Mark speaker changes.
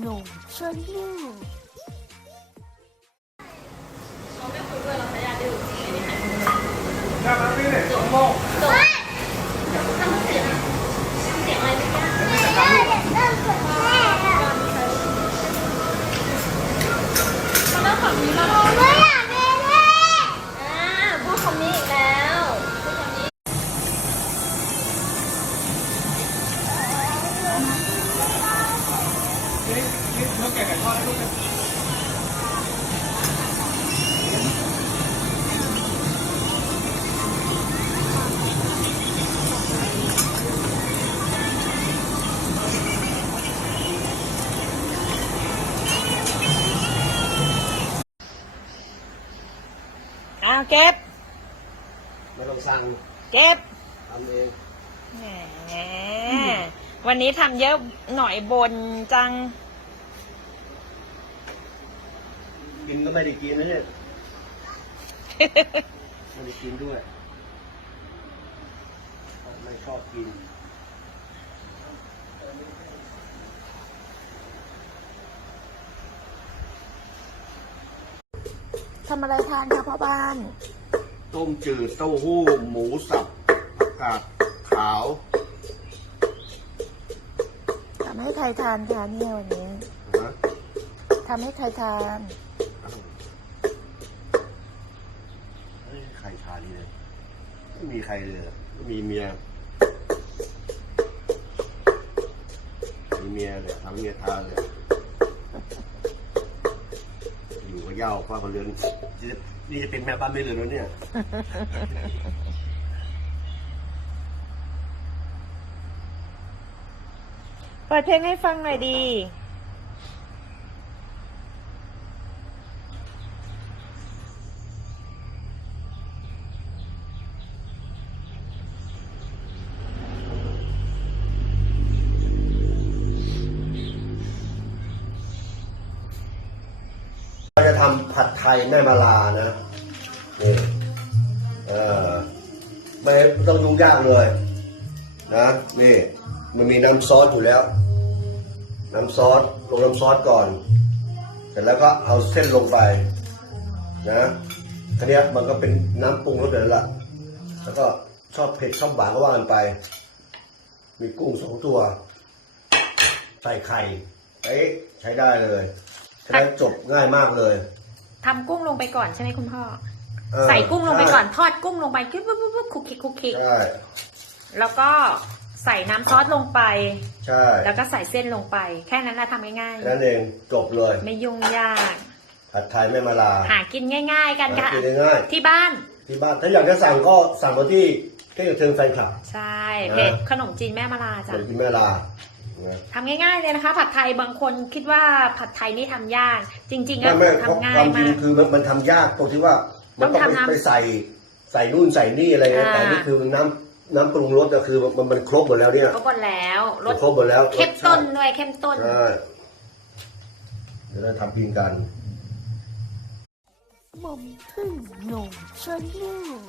Speaker 1: หนู
Speaker 2: ชนลูกเขาไม่คุยด้วยเราพยายามดูจริอันนี้จบ
Speaker 1: โมจบ อแกงไก่ทอดให้ลูกนะ
Speaker 3: อ้าวเก็บ
Speaker 4: ไม่ต้องสั่ง
Speaker 3: เก็บ
Speaker 4: ทำเอง
Speaker 3: แหมวันนี้ทำเยอะหน่อยบนจัง
Speaker 4: กินก็ไม่ได้กินนะเนี่ยไม่ได้กินด้วย ไม่ชอบกิน
Speaker 3: ทำอะไรทานคะพ่อบ้าน
Speaker 4: ต้มจืดเต้าหู้ หมูสับผักกาดขาว
Speaker 3: ทำให้ใครทานคะเนี่ยวันนี้
Speaker 4: นะ
Speaker 3: ทำให้ใครทาน
Speaker 4: อ้าวเฮ้ยใค รทานนี่เลยไม่มีใครเลยไม่มีเมียมีเมียเลยทำเมียทาเลยอยู่กับเย้าฟ้าคนเรือนนี่จะนี่จะเป็นแม่บ้านไม่เรือนแล้วเนี่ย
Speaker 3: เปิดเพลงให้ฟังหน่อยดี
Speaker 4: เราจะทำผัดไทยแม่มาลานะนี่เออไม่ต้องยุ่งยากเลยนะนี่มันมีน้ำซอสอยู่แล้ว น้ำซอสลงน้ำซอสก่อน เสร็จแล้วก็เอาเส้นลงไป นะทีนี้มันก็เป็นน้ำปรุงรสเดี๋ยวนั้นละแล้วก็ชอบเผ็ดชอบหวานก็ว่ากันไป มีกุ้งสองตัว ใส่ไข่เอ๊ะใช้ได้เลยใช้ได้จบง่ายมากเลย
Speaker 3: ทำกุ้งลงไปก่อนใช่ไหมคุณพ่อ
Speaker 4: เออ
Speaker 3: ใส่กุ้งลงไปก่อนทอดกุ้งลงไปปุ๊บปุ๊บปุ๊บคุกคิกคุกคิก
Speaker 4: ใช่
Speaker 3: แล้วก็ใส่น้ำซอสลงไป
Speaker 4: ใช่
Speaker 3: แล้วก็ใส่เส้นลงไป แค่นั้นนะทำง่าย
Speaker 4: แค่นั้นเองจบเลย
Speaker 3: ๆ ไม่ยุ่งยาก
Speaker 4: ผัดไทยแม่มาลา
Speaker 3: หากินง่าย ๆ กันค่ะ
Speaker 4: หากินง่าย
Speaker 3: ที่บ้าน
Speaker 4: ๆที่บ้านถ้าอยากจะสั่งก็สั่งมาที่ที่เทิงแฟนคลับ
Speaker 3: ใช่
Speaker 4: นะ
Speaker 3: เพจขนมจีนแม่มาลาจ้ะ
Speaker 4: เหมือนที่แม่ลานะ
Speaker 3: ทำง่ายๆเลยนะคะ ผัดไทยบางคนคิดว่าผัดไทยนี่ทำยาก จริงๆก็
Speaker 4: ไม่ไม่
Speaker 3: ทำง่า
Speaker 4: ค
Speaker 3: ยวา
Speaker 4: มจริ
Speaker 3: มางก
Speaker 4: คือมันมันทำยากตรงที่ว่ามันต้อง
Speaker 3: ต้อง
Speaker 4: ไป
Speaker 3: ทำน้ำ
Speaker 4: ไปใส่ใส่นู่นใส่นี่อะไรเงี้ย
Speaker 3: อ่า
Speaker 4: แต่นี่คือน้ำน้ำปรุงรสก็คือมันมันครบหมดแล้วเนี่ย
Speaker 3: ก็หมดแล้วร
Speaker 4: มั
Speaker 3: ส
Speaker 4: นครบหมดแล้ว
Speaker 3: เข้มต้น
Speaker 4: รสชาติ
Speaker 3: ด้วยเข้มต้น
Speaker 4: ใช่เดี๋ยวเราทำกินกัน
Speaker 5: หม่อมพึ่งหนุ่มชวนลูก